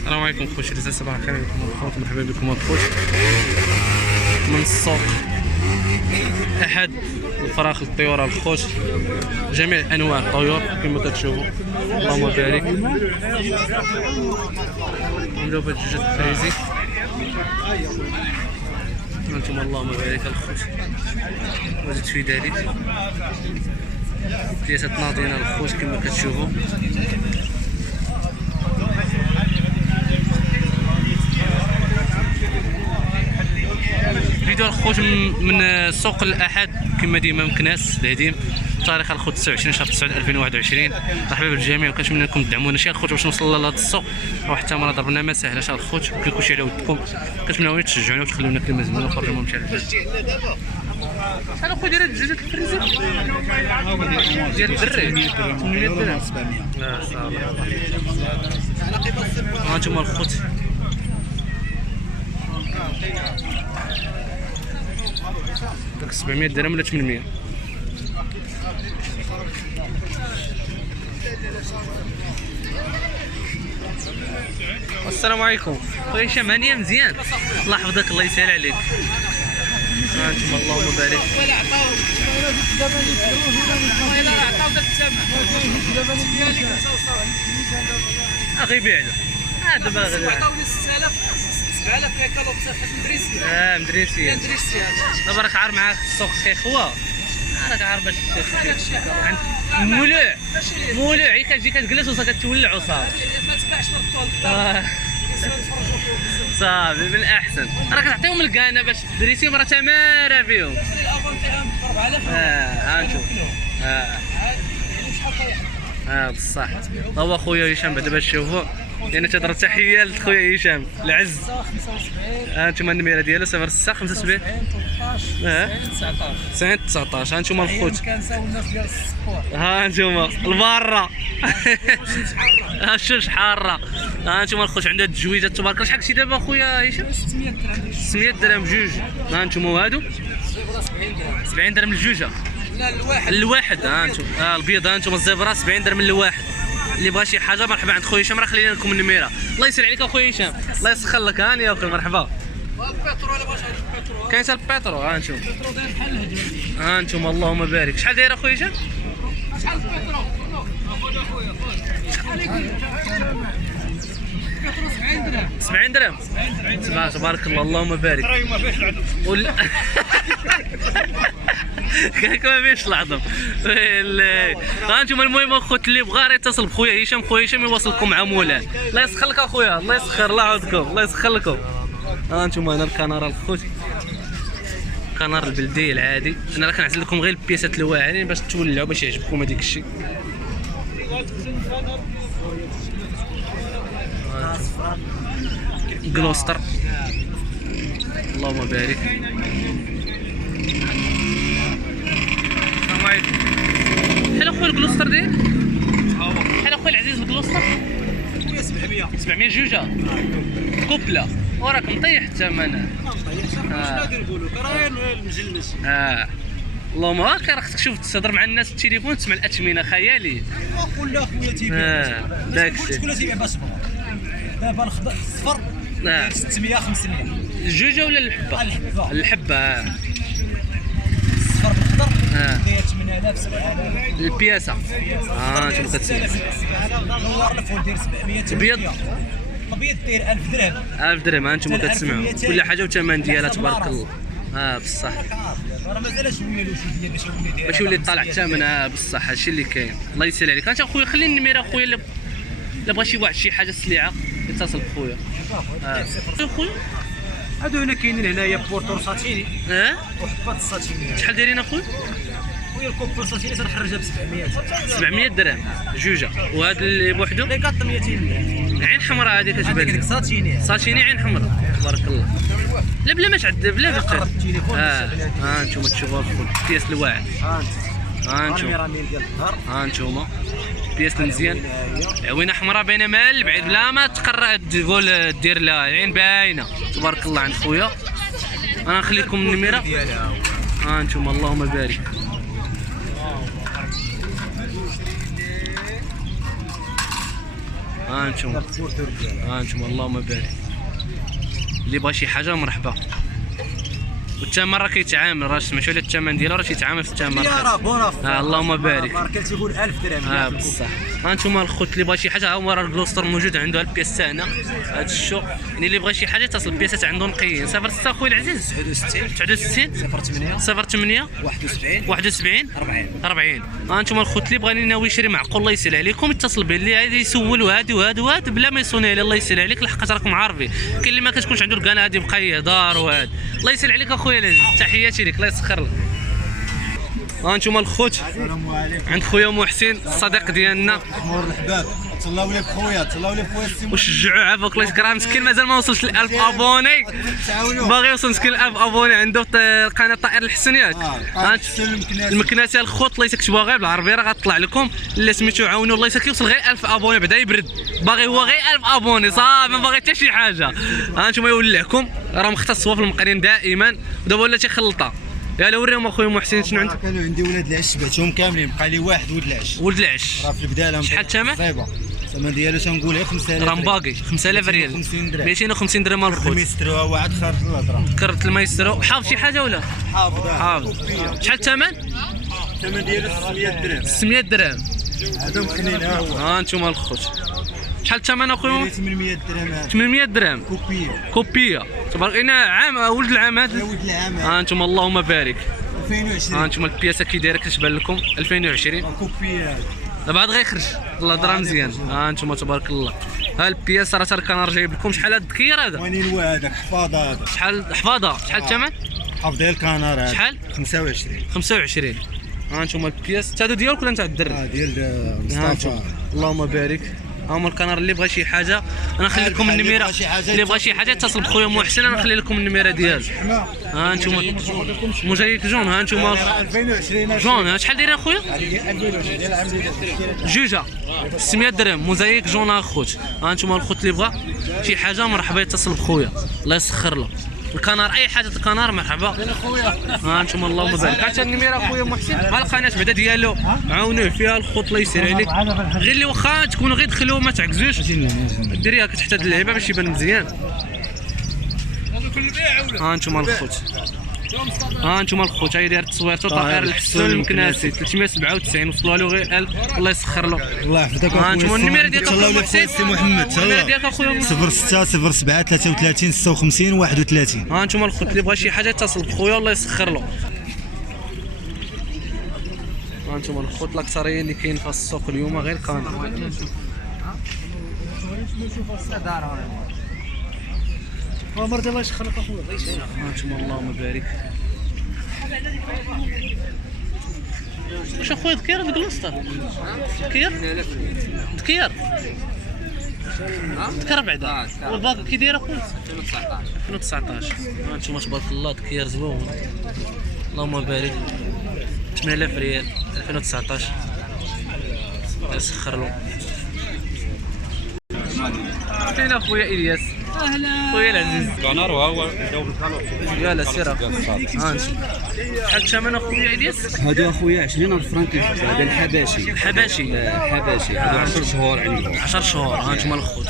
السلام عليكم خوتي، لازال صباح الخير عليكم الخوت، مرحبا بكم الخوت من السوق احد الفراخ للطيور الخوت، جميع انواع الطيور كما كتشوفوا. اللهم بارك. نبداو بالدجاج الفريزي هانتوما، اللهم بارك الخوت. وزيد في ذلك دياسات ناضيين الخوت كما كتشوفوا. فيديو الخوت من سوق الاحد كما ديما مكناس الهديم، تاريخ الخوت 29 شهر 9 2021. مرحبا بالجميع وكنتمنى انكم تدعمونا شي الخوت باش نوصل لهذا السوق، وحتى مرة ضربنا ما سهله الخوت، كاين كلشي على ودكم. كنتمناو تشجعونا وتخليونا كلمه زوينه ونخرجوا ممتع. شحال اخويا دايره الدجاجات الفريزي ديال الدري؟ 800 درهم. لا صافي هانتوما الخوت. داك 700 درهم ولا 800؟ السلام عليكم خويا هشام، هانيه مزيان، الله يحفظك الله يسهل عليك. هانتوما اللهم بارك. غيبيع له دابا عطاوني 6000 7000 ياك لو بصح مدريسيه. مدريسيه دابا راك عارف معاك السوق خيخوه، راك عارف باش مولع مولع هي كتجي كتجلس وصافي كتولع وصافي ما تباعش الطول صافي. من الاحسن راك تعطيهم الكانه باش دريسيهم، راه تماره فيهم. هانشوف بصح. هو خويا هشام بعدا باش تشوفوا، يعني تهضر تحيه لخويا هشام العز. هانتوما النميره ديالو 06 75 13 19. هانتوما الخوت، هانتوما الباره الشمس حاره. هانتوما الخوت عندها التجويجات تبارك الله. شحال كنتي دابا خويا هشام؟ 600 درهم بجوج. هانتوما وهادو 70 درهم الجوجه. لا الواحد. هانتوما البيض، هانتوما الزبره 70 درهم للواحد. اللي بغى شي حاجه مرحبا عند خويا هشام، راه خلينا لكم النميره. الله يسهل عليك اخويا هشام، الله يسخر لك. هاني يا اخويا مرحبا. البترول اللي بغاش البترول كاين حتى البترول. هانتوما البترول داير بحال الهجره. هانتوما اللهم بارك. شحال داير اخويا هشام؟ شحال البترول؟ اخويا شحال يقول البترول 70 درهم. 70 درهم تبارك الله اللهم بارك. ما فيش العدم كاك ما فيش العظم. هانتوما المهم اخوت اللي بغى راه يتصل بخويا هشام، خويا هشام يوصلكم مع مولاه. الله يسخر لك اخويا، الله يسخر، الله يعوضكم، الله يسخر لكم. هانتوما هنا الكنار الخوت، كنار البلدي العادي. انا راه كنعزل لكم غير البياسات الواعرين باش تولعوا باش يعجبكم هذيك الشيء. كلوستر اللهم بارك. السلام عليكم. شحال اخويا الكلوستر داير؟ شحال اخويا العزيز الكلوستر؟ خويا 700 جوجه كوبله، وراك مطيح الثمن. غادي نقولوا راه المجلس. اللهم راك خصك تشوف تهضر مع الناس التليفون تسمع الاثمنه خيالي. قول له خويا تيبيع داك الشيء. شكون تيبيع باصبر دابا الخضر الصفر 600 500 الجوجه ولا الحبه؟ الحبه الصفر بالخضر داير 8000 7000 البياسه. انتم كتسمعوا نور الفول داير 700 الابيض. الابيض داير 1000 درهم. 1000 درهم. انتم كتسمعوا كل حاجه وثمن ديالها تبارك الله. بصح راه مازال شويه له شويه باش يولي طالع الثمن. بصح هادشي اللي كاين. الله يسهل عليك. انت اخويا خلي النميره اخويا، اللي بغى شي واحد شي حاجه سليعه يتصل بخويا. اخويا هادو هنا كاينين هنايا بورتور ساتيني وحبات الساتيني. شحال دايرين اخويا؟ خويا الكوب ساتيني تنخرجها ب 700 درهم جوجه، وهذا اللي بوحدو اللي قاط 200 درهم. عين حمراء هذيك كتبان لي. ساتيني ساتيني عين حمراء تبارك الله. لا بلا ما تعذب بلا ما تعذب. انتم تشوفوا الكياس الواعر. هانتوما ديال الظهر. هانتوما بياس مزيان، عوينه حمراء باينه مال البعيد بلا ما تقرا تقول دير لها عين باينه تبارك الله عند خويا. انا نخليكم النميره. هانتوما اللهم بارك. ها انتم بورتور ديالها. ها انتم اللهم بارك. اللي بغى شي حاجه مرحبا. والثمن راه كيتعامل، راه سمعتوا على الثمن ديالو راه تيتعامل في الثمن. يا راه بونا. اللهم بارك. راه كان تيقول 1000 درهم. بصح ها انتم الخوت اللي بغى شي حاجه، ها هو راه الكلوستر موجود عنده البياس تاعنا هذا الشو. يعني اللي بغى شي حاجه يتصل البياسات عنده نقيين. 06 اخويا العزيز 69 68 08 71 40. ها انتم الخوت اللي بغاني ناوي يشري معقول الله يسهل عليكم يتصل به، اللي غادي يسول وهاد بلا ما يصوني عليه الله يسهل عليك، لحقاش راكم عارفين كاين اللي ما كتكونش عنده القناه هادي يبقى يهضر وهاد. الله يسهل عليك اخويا العزيز، تحياتي لك الله يسخر لك. ها انتم الخوت السلام عليكم. عند خويا محسن الصديق ديالنا، نور الحباب. تهلاو لي بخويا وشجعوا عافاك الله يشكرها. مسكين مازال ما وصلش ل 1000 ابوني، تعاونوا. باغي يوصل مسكين ل 1000 ابوني عنده في قناه طائر الحسنيات. المكناسي الخوت الله يكتبوها غير بالعربيه راه غتطلع لكم. الا سميتو عاونوا الله يوصل غير 1000 ابوني بعدا يبرد. باغي هو غير 1000 ابوني صافي، ما باغي حتى شي حاجه. ها انتم يولعكم راه مختص هو في المقرين دائما، ودابا ولا تيخلطها. يلا وريهم اخويا محسن شنو عندك. كانوا عندي ولاد العش بعتهم كاملين، بقى لي واحد ولد العش. ولد العش راه في البدايه شحال الثمن؟ صعيبه الثمن ديالو تنقول غير 5000 راه باقي 5000 ريال 250 درهم. 250 درهم الخوت. ميستروها واحد خارج الهضره. كرت المايسترو حافظ شي حاجه ولا حافظ؟ شحال الثمن؟ الثمن ديالو 600 درهم. 600 درهم. هذا مكنين ها هو. ها انتم الخوت شحال الثمن اخويا؟ 800 درهم. هذا 800 درهم كوبيه. تبارك الله عام ولد العام هذا. ولد العام. ها انتم اللهم بارك. 2020. ها انتم البياسه كي دايره كتبان لكم 2020. كوبيه. دابا عاد غيخرج الهضره مزيان. ها انتم تبارك الله. ها البياسه راه الكنار جايب لكم. شحال هذا الدكير هذا؟ وينين هو هذاك حفاضه هذا؟ شحال حفاضه؟ شحال الثمن؟ حفظ ديال الكنار هذا شحال؟ 25. 25. ها انتم البياس تاعو ديالك ولا نتاع الدري؟ ديال ها مصطفى. انتم اللهم بارك. ها هما الكنار اللي بغى شي حاجه انا نخلي لكم النميره، اللي بغى شي حاجه يتصل بخويا محسن انا نخلي لكم النميره ديالو. ها انتم موزايك جون. ها انتم 2020 جون. شحال داير اخويا؟ 2020 ديال العام اللي داز. جوجه 600 درهم موزايك جون اخوت. ها انتم الخوت اللي بغى شي حاجه مرحبا يتصل بخويا الله يسخر له. الكنار اي حاجه الكنار مرحبا. ها انتم اللهم بارك. حتى النميره اخويا محسن مع القناه بعدا ديالو عاونوه فيها الخوت الله يسهل عليك. غير اللي واخا تكونوا غير دخلوا ما تعكزوش ديريها كتحتاج اللعيبه باش يبان مزيان. ها انتم الخوت. ها انتم الخوت هاي داير تصويرته طائر الحسن المكناسي 397 وصلوا له غير 1000 الله يسخر له. الله يحفظك. ها انتم النميره ديالك اخويا محسن. سي محمد النميره ديالك اخويا 06 07 33 56 31. ها انتم الخوت اللي بغى شي حاجه يتصل بخويا الله يسخر له. ها انتم الخوت الاكثريه اللي كاين في السوق اليوم غير كان. مرضي الله يسخرك اخويا. ها انتم اللهم بارك. واش اخويا دكير هذاك الوسطى؟ دكير؟ دكير بعدا. والباقي كي داير اخويا؟ 2019. ها انتم تبارك الله دكير زوون اللهم بارك. 8000 ريال 2019 يسخر له. كاين اخويا الياس. اهلا خويا العزيز. كنار وهو يلا سير. ها انت شحال الثمن اخويا الياس؟ هادو اخويا 20000 فرنك. هذا الحباشي. الحباشي هذا 10 شهور عنده. 10 شهور. ها انتم الخوت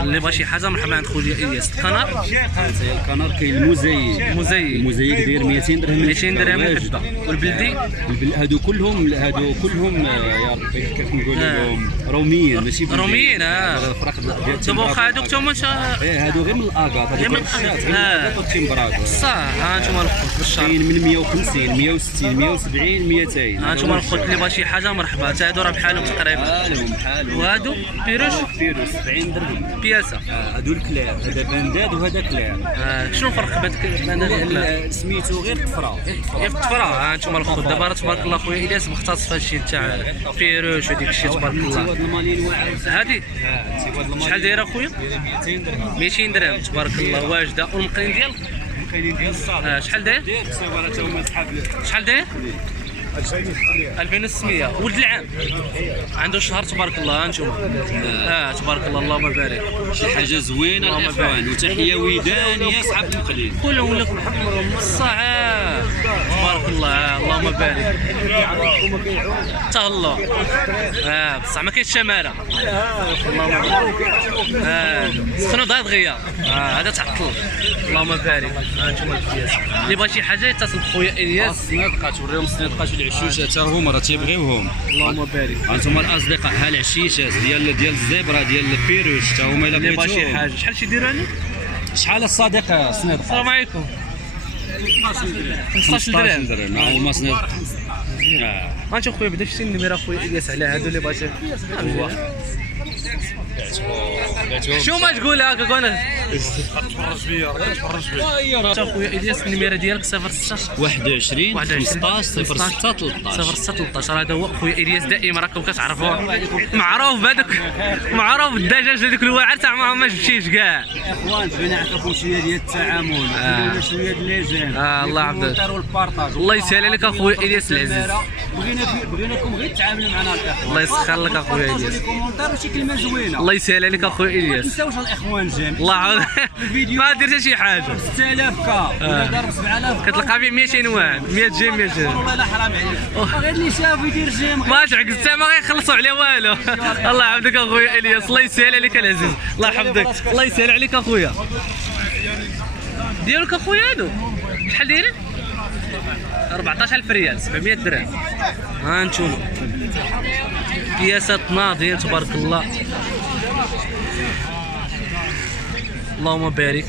اللي بغى شي حاجه مرحبا عند خويا الياس. الكنار الكنار كاين المزيك داير 200 درهم. 200 درهم الحبه. والبلدي هادو كلهم يا ربي كيف نقول لهم روميين ماشي بلدي. روميين. الفراخ ديال دابا واخا هادوك حتى هما هادو غير من الاكاط. هادو من الشات التمبراكو صح. ها انتم الخوت بالشهر كاين من 150 160 170 200. ها انتم الخوت اللي بغى شي حاجه مرحبا. حتى هادو راه بحالهم تقريبا. بحالهم. وهادو بيروش 70 درهم بياسه. هادو الكلاب. هذا بانداد وهذا كلاب. شنو الفرق بين البانداد والكلاب؟ سميتو غير الطفره. غير في الطفره. ها انتم الخوت دابا تبارك الله خويا الياس مختص في هادشي تاع بيروش وديك الشيء تبارك الله. هاد المالين واعر. هادي شحال دايره اخويا؟ 200 درهم. 200 درهم تبارك الله واجده. والمقرين ديالك كاينين ديال الصاد. شحال داير؟ تصور حتى هما صحاب. شحال داير؟ 2600. ولد العام عنده شهر تبارك الله. انتم تبارك الله اللهم بارك. شي حاجه زوينه الاخوان، وتحيه ودانيه اصحاب المقلين كلهم ولا بصح تبارك الله اللهم بارك. تهلا بصح ما كاينش شماله. اللهم بارك. سخنوا دغيا هذا تعطل. اللهم بارك. انتم الكياس اللي بغى شي حاجه يتصل بخويا الياس. الصنادقه توريهم الصنادقات والعشوشات حتى هما راه تيبغيوهم. اللهم بارك. هانتوما الاصدقاء ها العشيشات ديال الزبره ديال البيروش حتى هما الا اللي بغى شي بغيتوهم. حاجه شحال شي يديروا عليه؟ شحال الصديق الصنادقه؟ السلام عليكم. 15 درهم. ها هما صنادق. غنشوف خويا بدا شتي النمره خويا الياس على هادو اللي بغيتي. شو ما تقول هكا كون تفرج بيا شوف خويا الياس النمره ديالك 06 21 15 06 13 06 13. هذا هو خويا الياس دائما راكم كتعرفوه معروف بهذوك معروف بالدجاج هذوك الواعر تاع ما جبتيش كاع. اخوان بغينا نعطيكم شويه ديال التعامل شويه ديال ليجين. الله يعافيك. والبارطاج. الله يسهل عليك اخويا الياس العزيز. بغيناكم غير تعاملوا معنا الاخوان. الله يسخر لك اخويا الياس. كومونتير وشي كلمه زوينه. الله يسهل عليك اخويا ما الياس. تنساوش الاخوان جامد. الله يعاون ما درت حتى شي حاجه. 6000 كا ولا ضرب 7000 كتلقى فيه 200 واحد 100 جيم 100 جيم. والله لا حرام عليك. غير اللي شاف يدير جيم. ما تعقد ما غيخلصوا عليه والو. الله يحفظك اخويا الياس. الله يسهل عليك العزيز. الله يحفظك. الله يسهل عليك اخويا. ديالك اخويا هادو شحال دايرين؟ 14000 ريال 700 درهم. ها انتم قياسات ناضيين تبارك الله. اللهم بارك.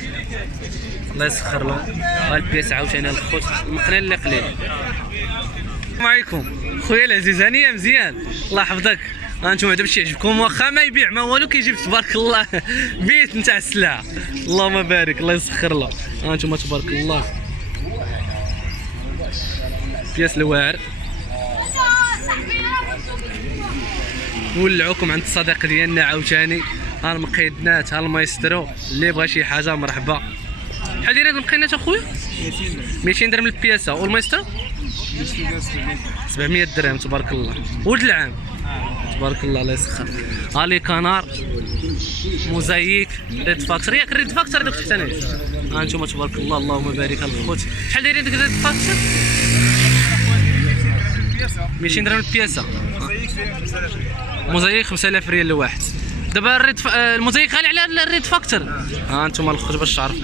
الله يسخر لهم. البياس عاوتاني الخوت المقنال اللي قليل. السلام عليكم خويا العزيز. هانيه مزيان الله يحفظك. انتم هذا باش يعجبكم واخا ما يبيع ما والو كيجيب تبارك الله بيت نتاع السلعه. اللهم بارك. الله يسخر له. انتم تبارك الله بياس الواعر. نولعوكم عند الصديق ديالنا عاوتاني. ها المقيدنات ها المايسترو اللي بغى شي حاجه مرحبا. شحال دايرين هاد المقيدنات اخويا؟ 200 درهم البياسه. والمايسترو 700 درهم تبارك الله. ولد العام تبارك الله الله يسخر. ها لي كانار موزايك ريد فاكتور. ياك ريد فاكتور دوك تحت هنايا. ها انتم تبارك الله اللهم بارك الخوت. شحال دايرين ديك ريد فاكتور؟ 200 درهم البياسه. موزايك 5000 ريال لواحد. دابا الموزايك غالي على الريد فاكتور. ها انتم الخوت باش تعرف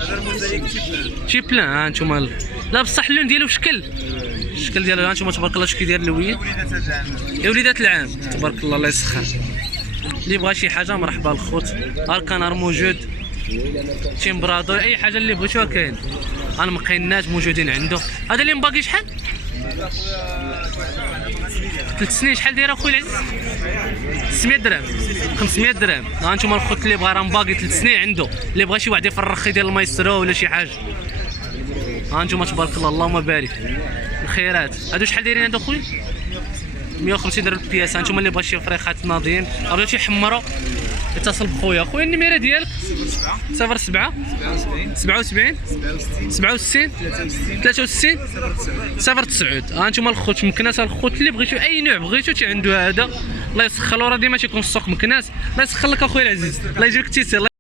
شي بلان. ها انتم لا بصح اللون ديالو شكل الشكل ديالو. ها انتم تبارك الله شكل ديال اللويه يا وليدات العام تبارك الله الله يسخر. اللي بغى شي حاجه مرحبا الخوت. ها الكنار موجود تيمبرادور اي حاجه اللي بغيتوها كاين. ها المقينات موجودين عنده. هذا اللي مباقي شحال؟ 3 سنين. شحال دايره اخويا العزيز؟ 600 درهم 500 درهم. ها انتم الخوت اللي بغى راه مباقي 3 سنين عنده. اللي بغى شي واحد يفرخ يدير المايسترو ولا شي حاجه. ها انتم تبارك الله اللهم بارك. الخيرات هادو شحال دايرين هادو اخويا؟ 150 درهم البياسه. انتم اللي بغى شي فريخات ناضيين بغيتو تيحمروا اتصل بخويا. خويا النميره ديالك 07 77 67 63 09. ها انتم الخوت مكناس الخوت اللي بغيتو اي نوع بغيتو تي عنده هذا. الله يسخر له راه ديما تيكون السوق مكناس. الله يسخر لك اخويا العزيز. الله يجيك التيسير.